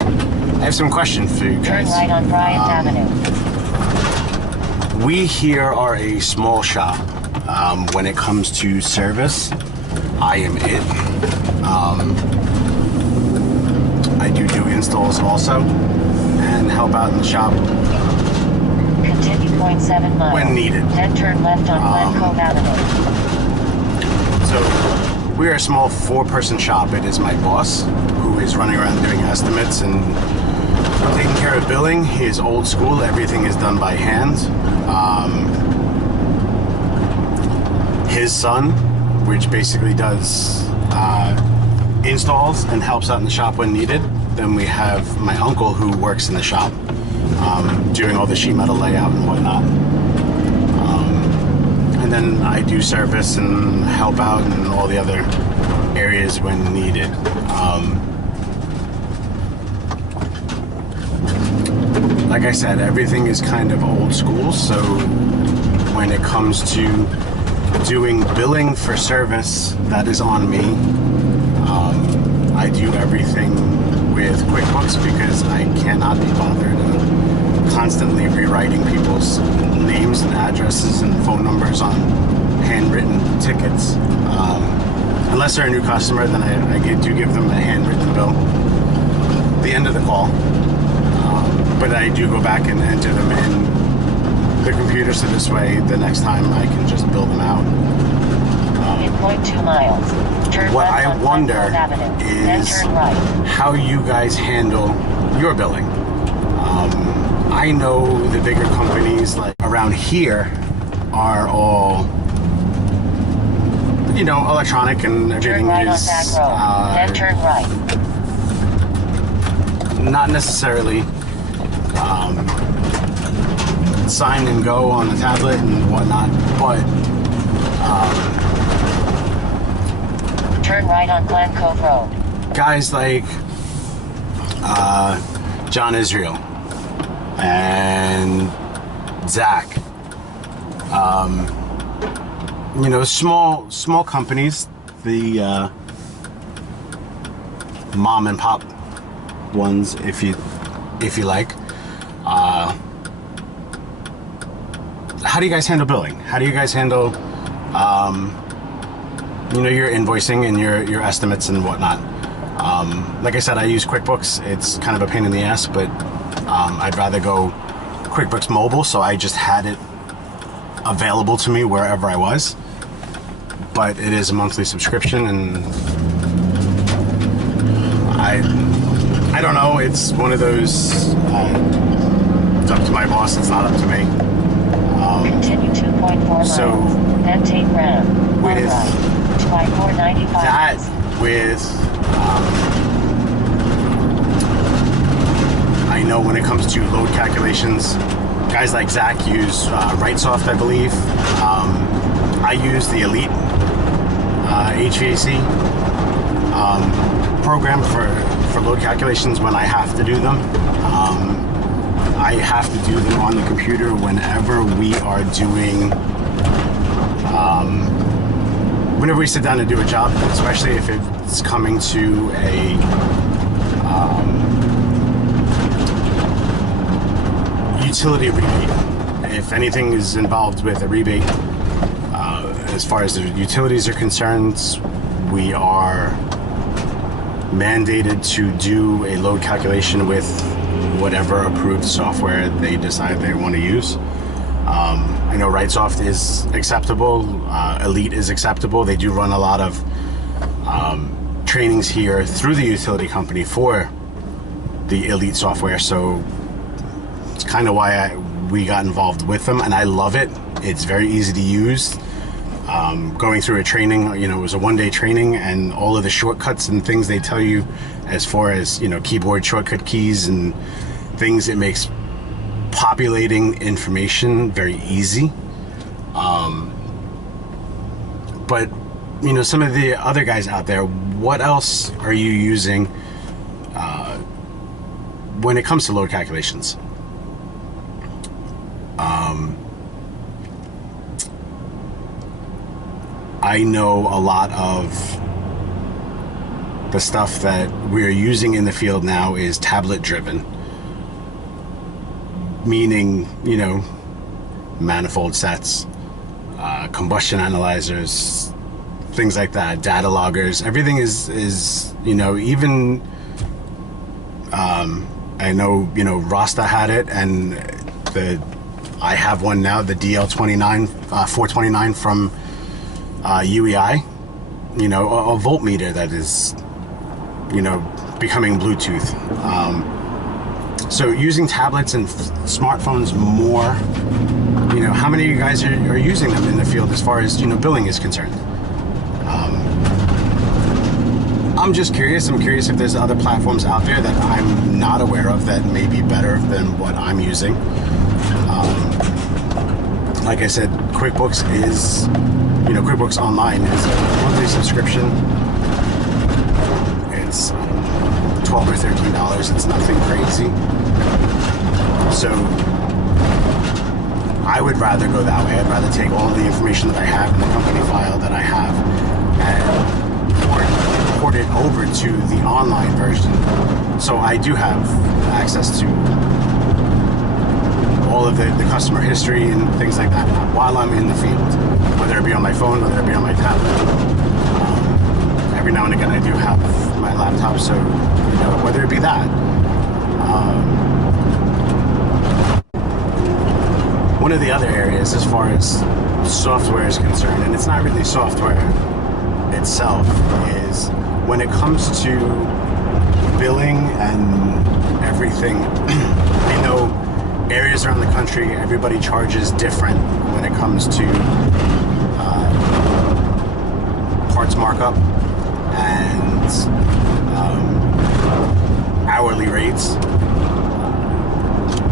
I have some questions for you guys. Turn right on Bryant Avenue. We here are a small shop. When it comes to service, I am it. I do installs also and help out in the shop. Continue 0.7 miles. When needed. Then turn left on Glen Cove Avenue. So we're a small 4-person shop. It is my boss who is running around doing estimates and taking care of billing. He is old school. Everything is done by hand. His son, which basically does installs and helps out in the shop when needed. Then we have my uncle who works in the shop, doing all the sheet metal layout and whatnot. And then I do service and help out in all the other areas when needed. Like I said, everything is kind of old school, so when it comes to doing billing for service, that is on me. I do everything with QuickBooks because I cannot be bothered constantly rewriting people's names and addresses and phone numbers on handwritten tickets. Unless they're a new customer, then I do give them a handwritten bill at the end of the call. But I do go back and enter them in the computer, so this way the next time I can just bill them out. In 0.2 miles. Turn what left I on wonder Glen Cove Avenue. Then is turn right. how you guys handle your billing. I know the bigger companies like around here are all, you know, electronic and everything Turn right is on Back Road. Then turn right. not necessarily sign and go on the tablet and whatnot, but turn right on Glen Cove Road. guys like John Israel and Zach, you know, small companies, the mom and pop ones, if you like. How do you guys handle billing? How do you guys handle you know, your invoicing and your estimates and whatnot? Like I said, I use QuickBooks. It's kind of a pain in the ass, but I'd rather go QuickBooks Mobile, so I just had it available to me wherever I was. But it is a monthly subscription, and I don't know. It's one of those. It's up to my boss. It's not up to me. Continue 2.4 miles. So then take Ram. with By 495. that, with I know when it comes to load calculations, guys like Zach use RightSoft, I believe. I use the Elite HVAC program for load calculations when I have to do them. I have to do them on the computer whenever we are doing, whenever we sit down to do a job, especially if it's coming to a utility rebate. If anything is involved with a rebate, as far as the utilities are concerned, we are mandated to do a load calculation with whatever approved software they decide they want to use. I know RightSoft is acceptable, Elite is acceptable. They do run a lot of trainings here through the utility company for the Elite software, so it's kind of why we got involved with them, and I love it. It's very easy to use. Going through a training, you know, it was a one-day training, and all of the shortcuts and things they tell you as far as, you know, keyboard shortcut keys and things, it makes populating information very easy. But, you know, some of the other guys out there, what else are you using when it comes to load calculations? I know a lot of the stuff that we're using in the field now is tablet driven, meaning, you know, manifold sets, combustion analyzers, things like that, data loggers. Everything is you know, even I know, you know, Rasta had it, and I have one now, the DL29 429 from UEI, you know, a voltmeter that is, you know, becoming Bluetooth. So using tablets and smartphones more, you know, how many of you guys are using them in the field as far as, you know, billing is concerned? I'm just curious. I'm curious if there's other platforms out there that I'm not aware of that may be better than what I'm using. Like I said, QuickBooks is, you know, QuickBooks Online is a monthly subscription. It's $12 or $13. It's nothing crazy. So I would rather go that way. I'd rather take all the information that I have in the company file that I have and port it over to the online version. So I do have access to all of the customer history and things like that while I'm in the field, whether it be on my phone, whether it be on my tablet. Every now and again I do have my laptop, so, you know, whether it be that. One of the other areas as far as software is concerned, and it's not really software itself, is when it comes to billing and everything. I know areas around the country, everybody charges different when it comes to parts markup and hourly rates.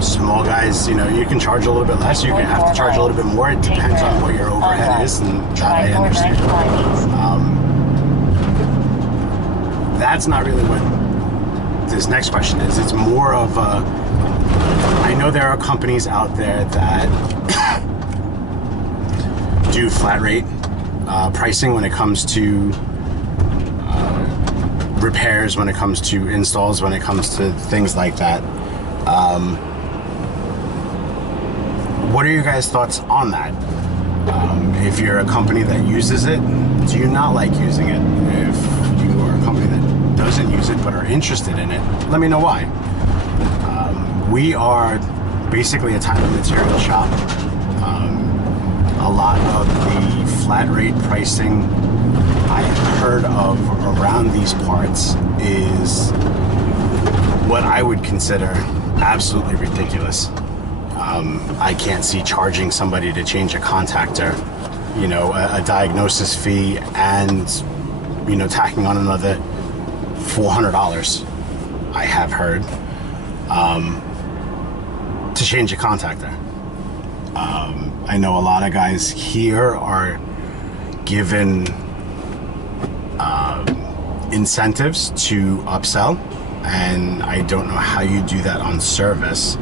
Small guys, you know, you can charge a little bit less, you can have to charge a little bit more. It depends on what your overhead is, and that I understand. That's not really what this next question is. It's more of a, I know there are companies out there that do flat rate pricing when it comes to repairs, when it comes to installs, when it comes to things like that. What are your guys' thoughts on that? If you're a company that uses it, do you not like using it? If you are a company that doesn't use it but are interested in it, let me know why. We are basically a time and material shop. A lot of the flat rate pricing I have heard of around these parts is what I would consider absolutely ridiculous. I can't see charging somebody to change a contactor, you know, a diagnosis fee, and, you know, tacking on another $400, I have heard, to change a contactor. I know a lot of guys here are given incentives to upsell, and I don't know how you do that on service.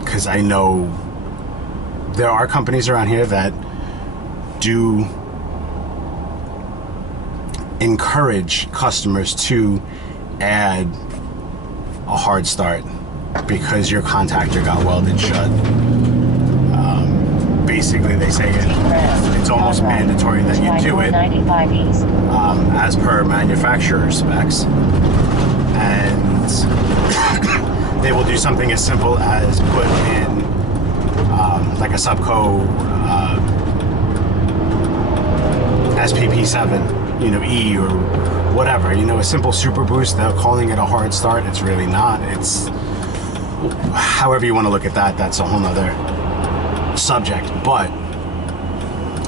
Because I know there are companies around here that do encourage customers to add a hard start because your contactor got welded shut. Basically, they say it's almost mandatory that you do it as per manufacturer specs, and they will do something as simple as put in like a Subco SPP7, you know, E or whatever, you know, a simple super boost. They're calling it a hard start. It's really not. It's however you want to look at that. That's a whole nother subject. But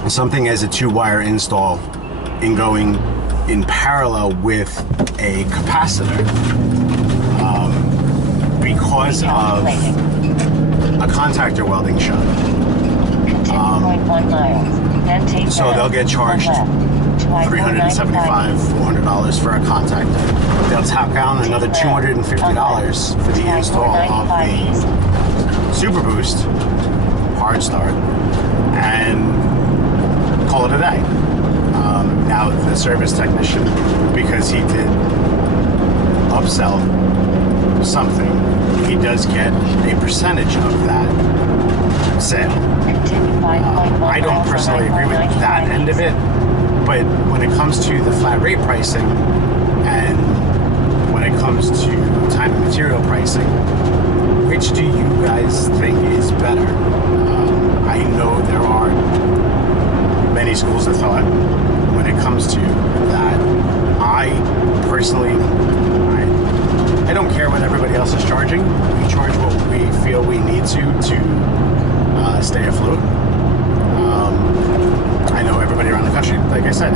something as a 2-wire install in going in parallel with a capacitor, because of a contactor welding shut. So they'll get charged $375, $400 for a contactor. They'll tack down another $250 for the install of the Super Boost hard start and call it a day. out the service technician because he did upsell something, he does get a percentage of that sale. I don't personally agree with that end of it, but when it comes to the flat rate pricing and when it comes to time and material pricing, which do you guys think is better? I know there are many schools of thought when it comes to that. I personally, I don't care what everybody else is charging. We charge what we feel we need to stay afloat. I know everybody around the country, like I said,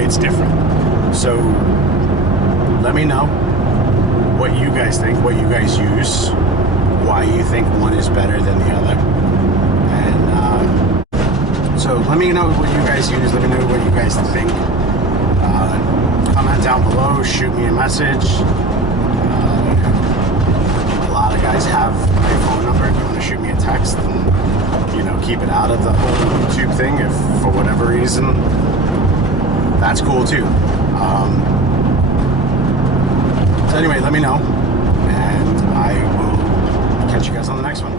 it's different. So let me know what you guys think, what you guys use, why you think one is better than the other. And so let me know what you guys use. Let me know what you guys think. Comment down below, shoot me a message. A lot of guys have my phone number. If you want to shoot me a text and, you know, keep it out of the whole YouTube thing, if for whatever reason, that's cool too. So anyway, let me know, and I will catch you guys on the next one.